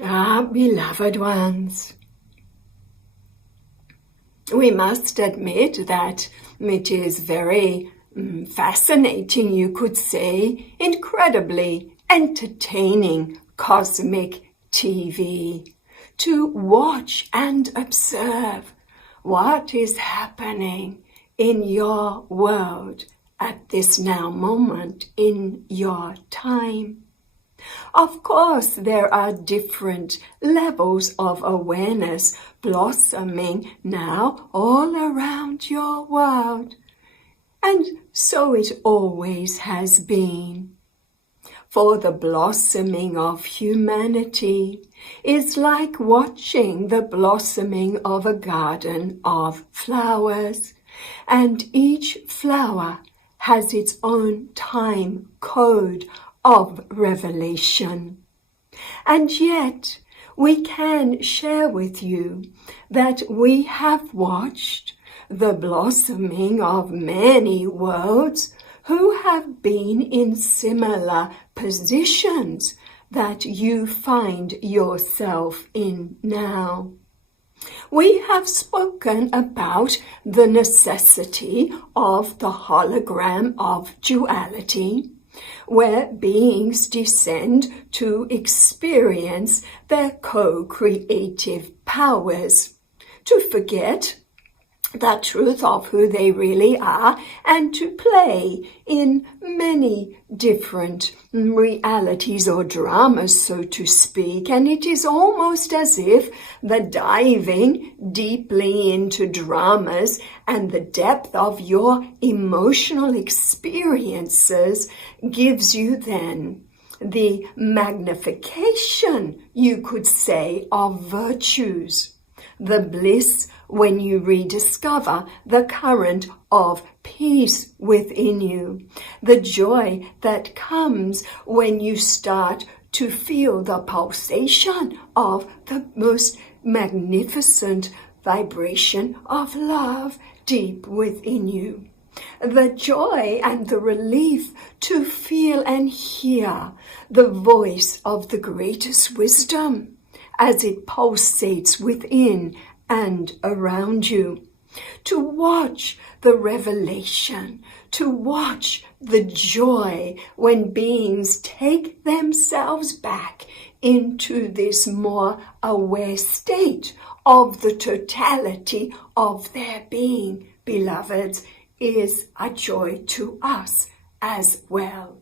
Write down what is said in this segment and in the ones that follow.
Beloved ones, we must admit that it is very fascinating, you could say, incredibly entertaining cosmic TV to watch and observe what is happening in your world at this now moment in your time. Of course, there are different levels of awareness blossoming now all around your world. And so it always has been. For the blossoming of humanity is like watching the blossoming of a garden of flowers, and each flower has its own time code of revelation. And yet we can share with you that we have watched the blossoming of many worlds who have been in similar positions that you find yourself in now. We have spoken about the necessity of the hologram of duality, where beings descend to experience their co-creative powers, to forget the truth of who they really are, and to play in many different realities or dramas, so to speak. And it is almost as if the diving deeply into dramas and the depth of your emotional experiences gives you then the magnification, you could say, of virtues, the bliss when you rediscover the current of peace within you, the joy that comes when you start to feel the pulsation of the most magnificent vibration of love deep within you, the joy and the relief to feel and hear the voice of the greatest wisdom as it pulsates within and around you, to watch the revelation, to watch the joy when beings take themselves back into this more aware state of the totality of their being, beloveds, is a joy to us as well.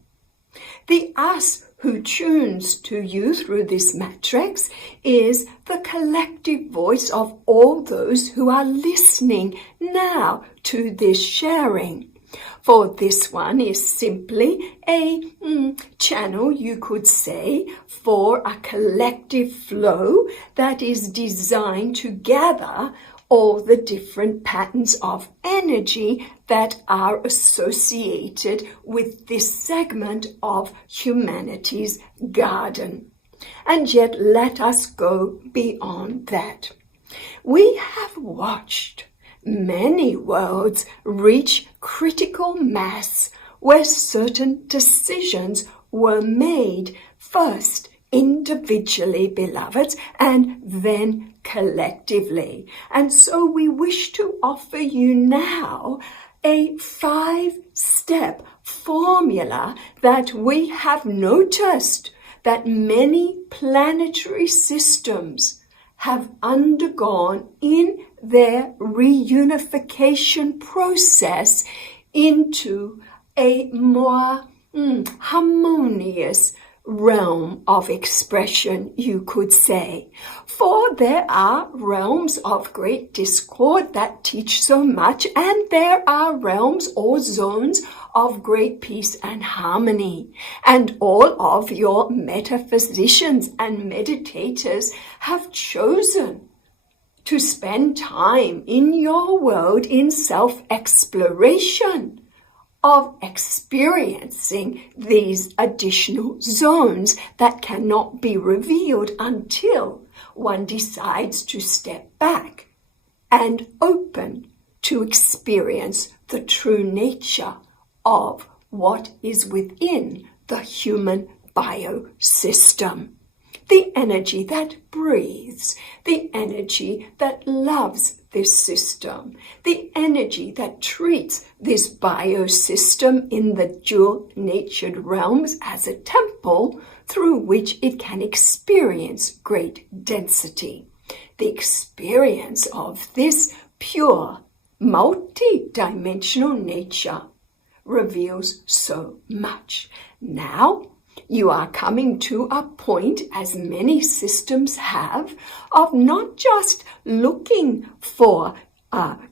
The us who tunes to you through this matrix is the collective voice of all those who are listening now to this sharing. For this one is simply a channel, you could say, for a collective flow that is designed to gather all the different patterns of energy that are associated with this segment of humanity's garden. And yet let us go beyond that. We have watched many worlds reach critical mass where certain decisions were made, first individually, beloveds, and then collectively. And so we wish to offer you now a 5-step formula that we have noticed that many planetary systems have undergone in their reunification process into a more harmonious realm of expression, you could say. For there are realms of great discord that teach so much, and there are realms or zones of great peace and harmony. And all of your metaphysicians and meditators have chosen to spend time in your world in self-exploration, of experiencing these additional zones that cannot be revealed until one decides to step back and open to experience the true nature of what is within the human biosystem. the energy that breathes, the energy that loves this system, the energy that treats this biosystem in the dual-natured realms as a temple through which it can experience great density. The experience of this pure, multi-dimensional nature reveals so much. Now, you are coming to a point, as many systems have, of not just looking for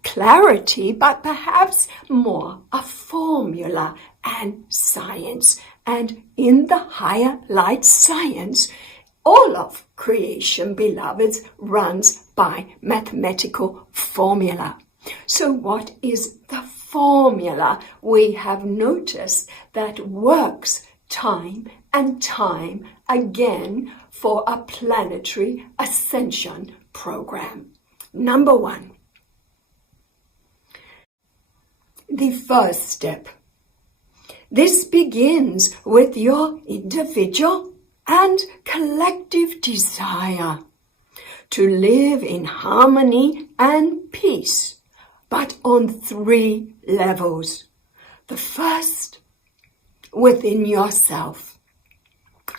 clarity, but perhaps more a formula and science. And in the higher light science, all of creation, beloveds, runs by mathematical formula. So what is the formula we have noticed that works time and time again for a planetary ascension program? Number 1, the first step. This begins with your individual and collective desire to live in harmony and peace, but on 3 levels. The first, within yourself.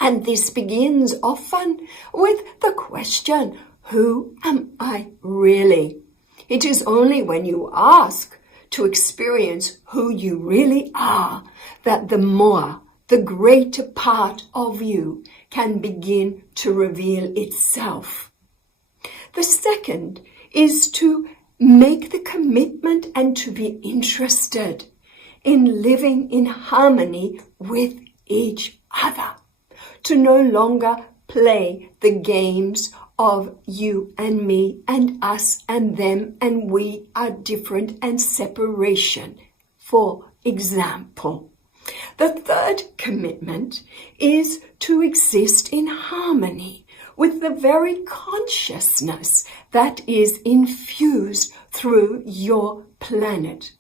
And this begins often with the question, who am I really? It is only when you ask to experience who you really are that the greater part of you can begin to reveal itself. The second is to make the commitment and to be interested in living in harmony with each other, to no longer play the games of you and me and us and them and we are different and separation, for example. The third commitment is to exist in harmony with the very consciousness that is infused through your planet.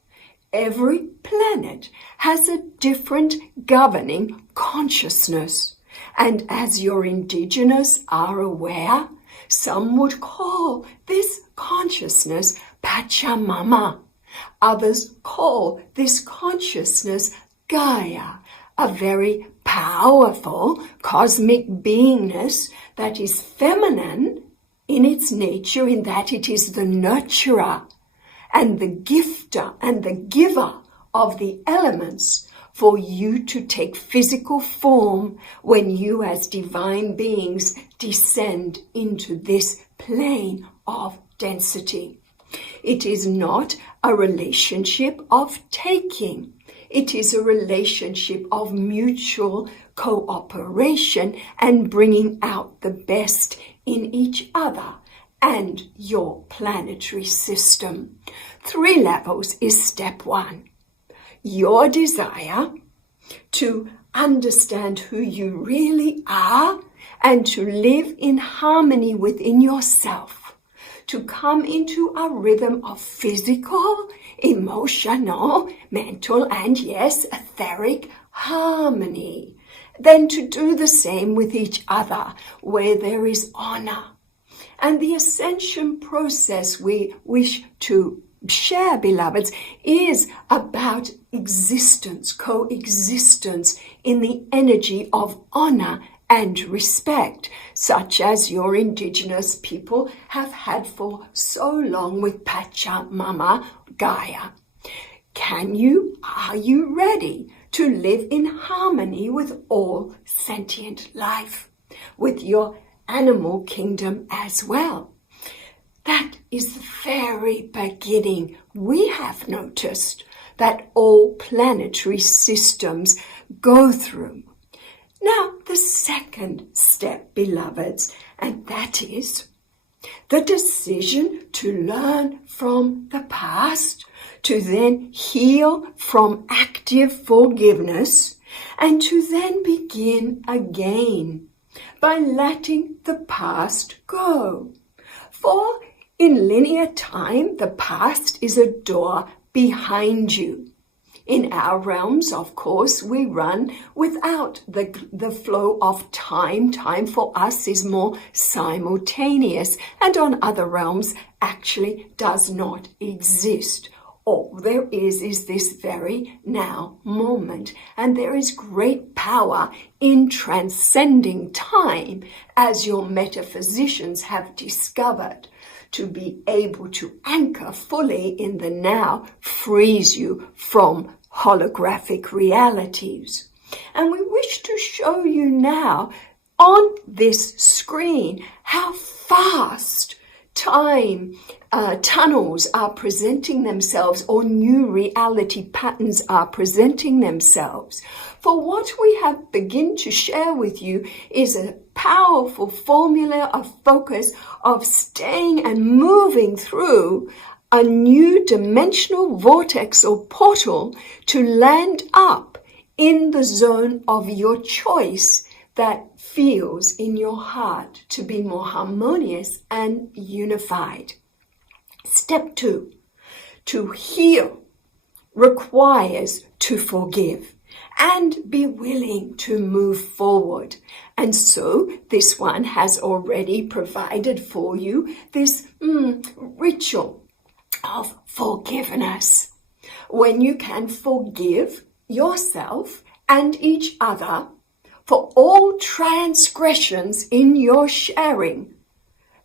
Every planet has a different governing consciousness. And as your indigenous are aware, some would call this consciousness Pachamama. Others call this consciousness Gaia, a very powerful cosmic beingness that is feminine in its nature, in that it is the nurturer and the gifter and the giver of the elements for you to take physical form when you as divine beings descend into this plane of density. It is not a relationship of taking. It is a relationship of mutual cooperation and bringing out the best in each other and your planetary system. 3 levels is step 1. Your desire to understand who you really are and to live in harmony within yourself, to come into a rhythm of physical, emotional, mental, and yes, etheric harmony. Then to do the same with each other where there is honor. And the ascension process we wish to share, beloveds, is about existence, coexistence in the energy of honor and respect, such as your indigenous people have had for so long with Pachamama Gaia. Are you ready to live in harmony with all sentient life, with your animal kingdom as well? That is the very beginning. We have noticed that all planetary systems go through. Now, the second step, beloveds, and that is the decision to learn from the past, to then heal from active forgiveness, and to then begin again by letting the past go. For in linear time, the past is a door behind you. In our realms, of course, we run without the flow of time. Time for us is more simultaneous, and on other realms actually does not exist. All there is this very now moment, and there is great power in transcending time, as your metaphysicians have discovered. To be able to anchor fully in the now frees you from holographic realities. And we wish to show you now on this screen how fast time tunnels are presenting themselves, or new reality patterns are presenting themselves. For what we have begun to share with you is a powerful formula of focus, of staying and moving through a new dimensional vortex or portal to land up in the zone of your choice that feels in your heart to be more harmonious and unified. Step 2, to heal requires to forgive and be willing to move forward. And so this one has already provided for you this ritual of forgiveness. When you can forgive yourself and each other for all transgressions in your sharing,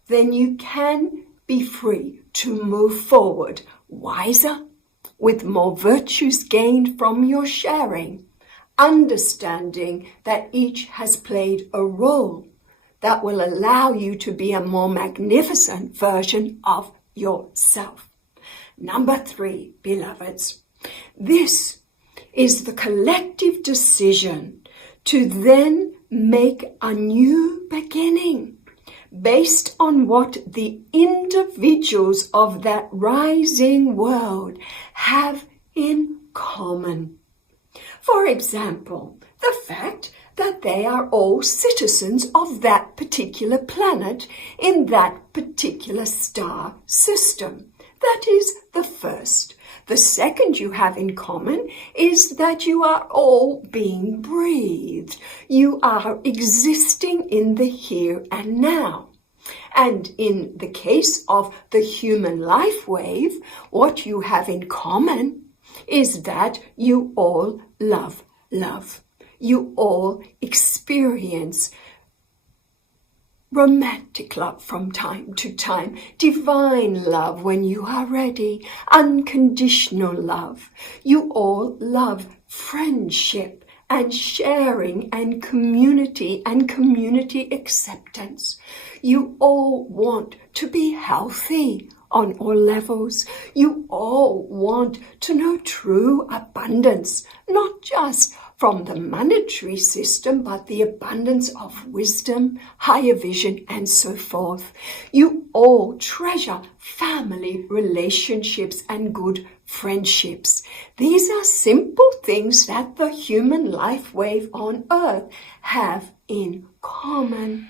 then you can be free to move forward wiser, with more virtues gained from your sharing, understanding that each has played a role that will allow you to be a more magnificent version of yourself. Number 3, beloveds, this is the collective decision to then make a new beginning based on what the individuals of that rising world have in common. For example, the fact that they are all citizens of that particular planet in that particular star system. That is the first. The second you have in common is that you are all being breathed. You are existing in the here and now. And in the case of the human life wave, what you have in common is that you all love love. You all experience romantic love from time to time, divine love when you are ready, unconditional love. You all love friendship and sharing and community acceptance. You all want to be healthy on all levels. You all want to know true abundance, not just from the monetary system, but the abundance of wisdom, higher vision, and so forth. You all treasure family relationships and good friendships. These are simple things that the human life wave on Earth have in common.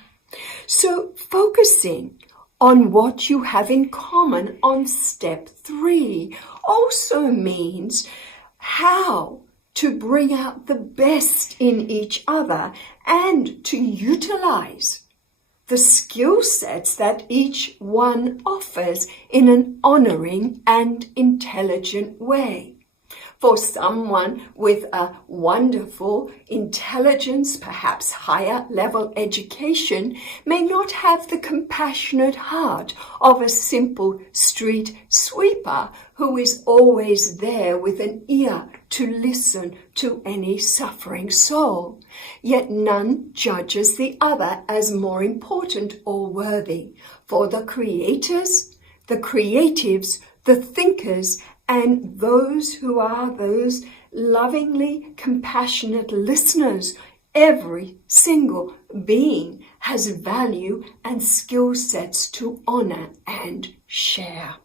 So focusing on what you have in common on step 3 also means how to bring out the best in each other and to utilize the skill sets that each one offers in an honoring and intelligent way. For someone with a wonderful intelligence, perhaps higher level education, may not have the compassionate heart of a simple street sweeper who is always there with an ear to listen to any suffering soul. Yet none judges the other as more important or worthy. For the creators, the creatives, the thinkers, and those who are those lovingly compassionate listeners, every single being has value and skill sets to honor and share.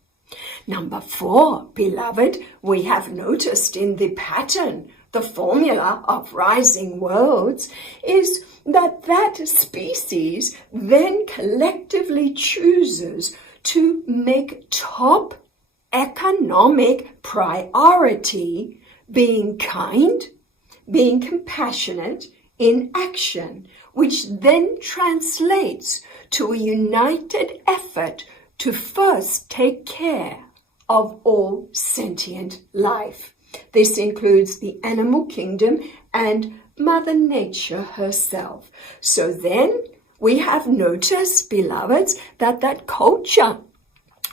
Number 4, beloved, we have noticed in the pattern, the formula of rising worlds, is that species then collectively chooses to make top economic priority being kind, being compassionate in action, which then translates to a united effort to first take care of all sentient life. This includes the animal kingdom and Mother Nature herself. So then we have noticed, beloveds, that culture,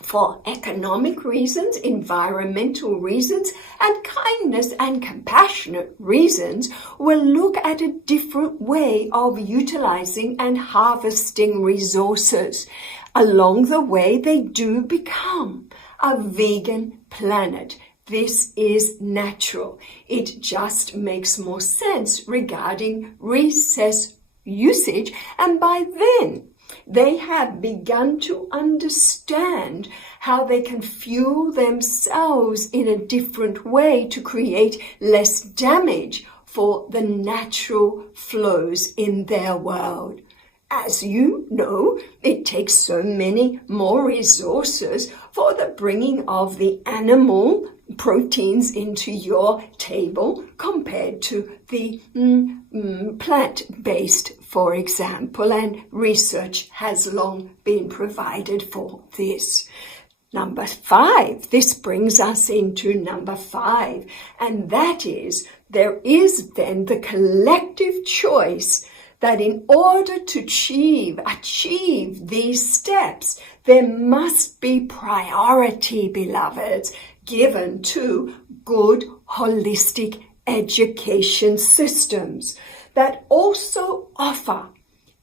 for economic reasons, environmental reasons, and kindness and compassionate reasons, will look at a different way of utilizing and harvesting resources. Along the way, they do become a vegan planet. This is natural. It just makes more sense regarding resource usage, and by then they have begun to understand how they can fuel themselves in a different way to create less damage for the natural flows in their world. As you know, it takes so many more resources for the bringing of the animal proteins into your table compared to the plant-based, for example, and research has long been provided for this. Number 5, this brings us into number 5, and that is, there is then the collective choice that in order to achieve these steps, there must be priority, beloveds, given to good holistic education systems that also offer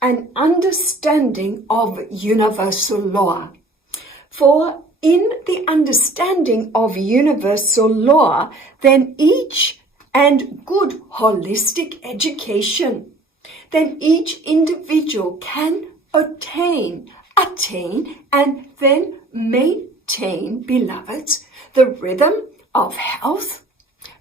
an understanding of universal law. For in the understanding of universal law, then each individual can attain, and then maintain, beloveds, the rhythm of health,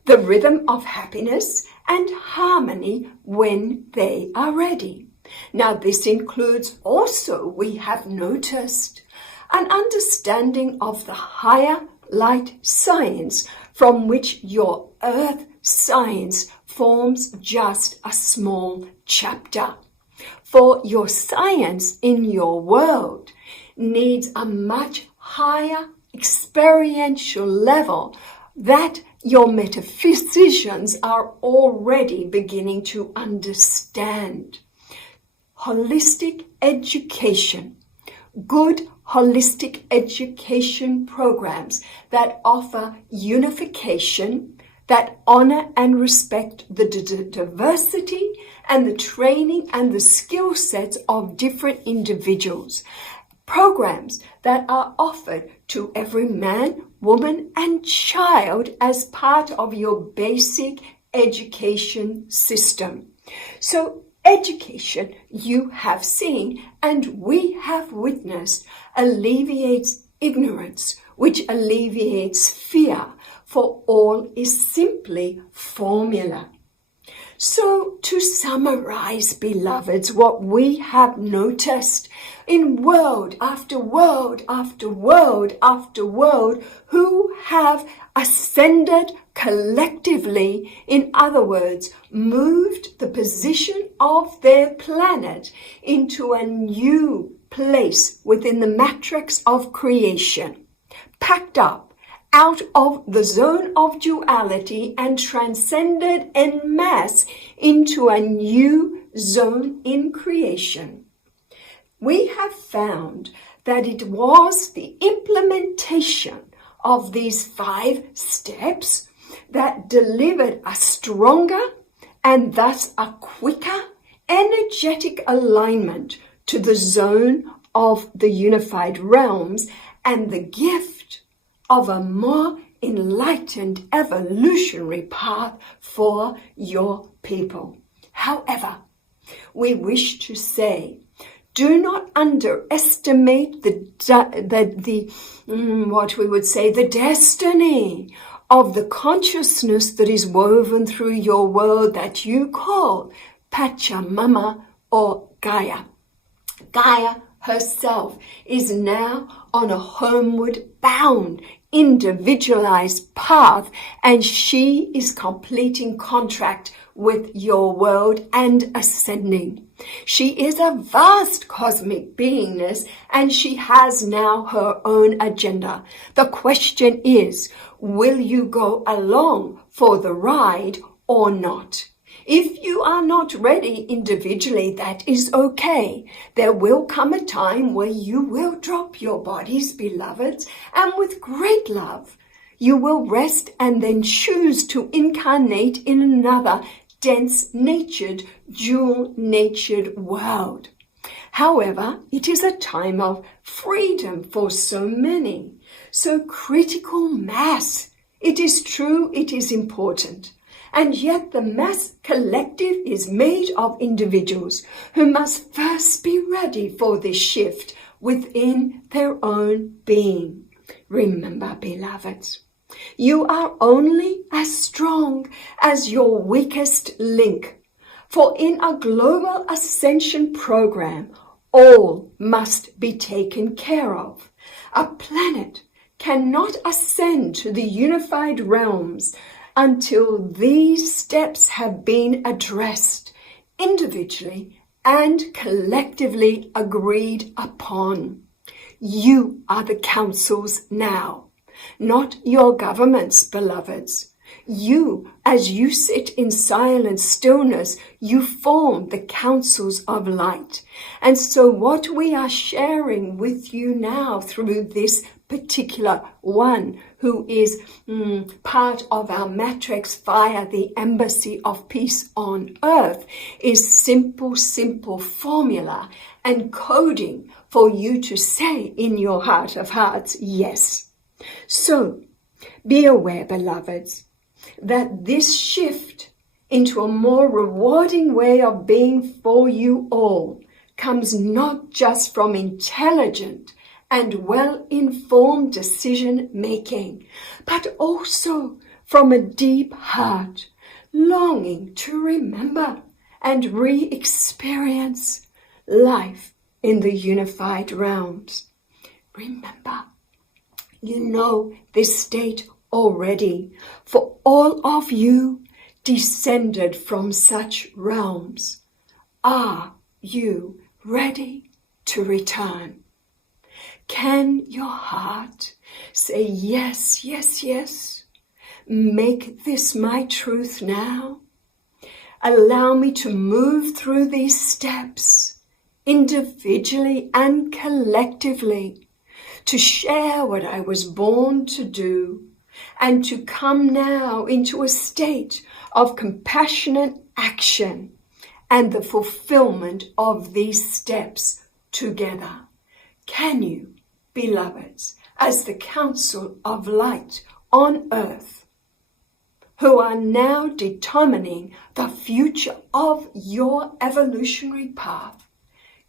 the rhythm of happiness and harmony when they are ready. Now, this includes also, we have noticed, an understanding of the higher light science from which your earth science forms just a small chapter. For your science in your world needs a much higher experiential level that your metaphysicians are already beginning to understand. Holistic education, good holistic education programs that offer unification, that honor and respect the diversity and the training and the skill sets of different individuals. Programs that are offered to every man, woman, and child as part of your basic education system. So education, you have seen and we have witnessed, alleviates ignorance, which alleviates fear, for all is simply formula. So to summarize, beloveds, what we have noticed in world after world after world after world who have ascended collectively, in other words, moved the position of their planet into a new place within the matrix of creation, packed up out of the zone of duality and transcended en masse into a new zone in creation. We have found that it was the implementation of these 5 steps that delivered a stronger and thus a quicker energetic alignment to the zone of the unified realms and the gift of a more enlightened evolutionary path for your people. However, we wish to say, do not underestimate the destiny of the consciousness that is woven through your world that you call Pachamama or Gaia. Gaia herself is now on a homeward bound individualized path, and she is completing contract with your world and ascending. She is a vast cosmic beingness, and she has now her own agenda. The question is, will you go along for the ride or not? If you are not ready individually, that is okay. There will come a time where you will drop your bodies, beloveds, and with great love, you will rest and then choose to incarnate in another dense-natured, dual-natured world. However, it is a time of freedom for so many. So critical mass, it is true, it is important. And yet the mass collective is made of individuals who must first be ready for this shift within their own being. Remember, beloveds, you are only as strong as your weakest link. For in a global ascension program, all must be taken care of. A planet cannot ascend to the unified realms until these steps have been addressed, individually and collectively agreed upon. You are the councils now, not your governments, beloveds. You, as you sit in silent stillness, you form the councils of light. And so what we are sharing with you now through this particular one who is part of our matrix via the Embassy of Peace on Earth is simple formula and coding for you to say in your heart of hearts, yes. So be aware, beloveds, that this shift into a more rewarding way of being for you all comes not just from intelligent and well-informed decision-making, but also from a deep heart, longing to remember and re-experience life in the unified realms. Remember, you know this state already, for all of you descended from such realms. Are you ready to return? Can your heart say yes, yes, yes? Make this my truth now. Allow me to move through these steps individually and collectively, to share what I was born to do, and to come now into a state of compassionate action and the fulfillment of these steps together. Can you, beloveds, as the Council of Light on Earth, who are now determining the future of your evolutionary path,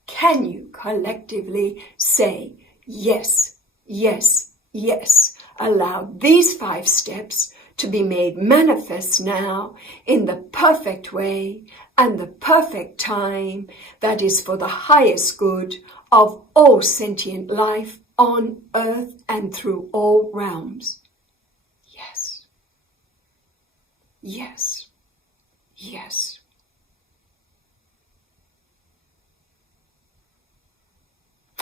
can you collectively say, yes, yes, yes? Allow these 5 steps to be made manifest now in the perfect way and the perfect time that is for the highest good of all sentient life on earth and through all realms. Yes. Yes. Yes.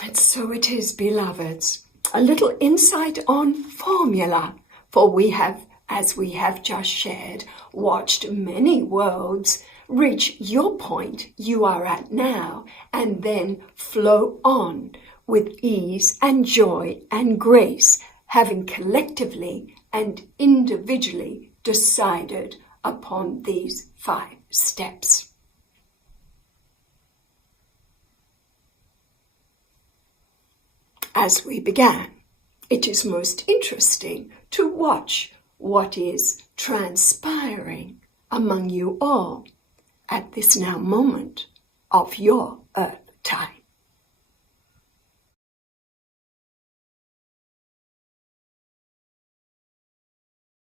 And so it is, beloveds, a little insight on formula, for we have, as we have just shared, watched many worlds reach your point you are at now and then flow on with ease and joy and grace, having collectively and individually decided upon these 5 steps. As we began, it is most interesting to watch what is transpiring among you all at this now moment of your earth time.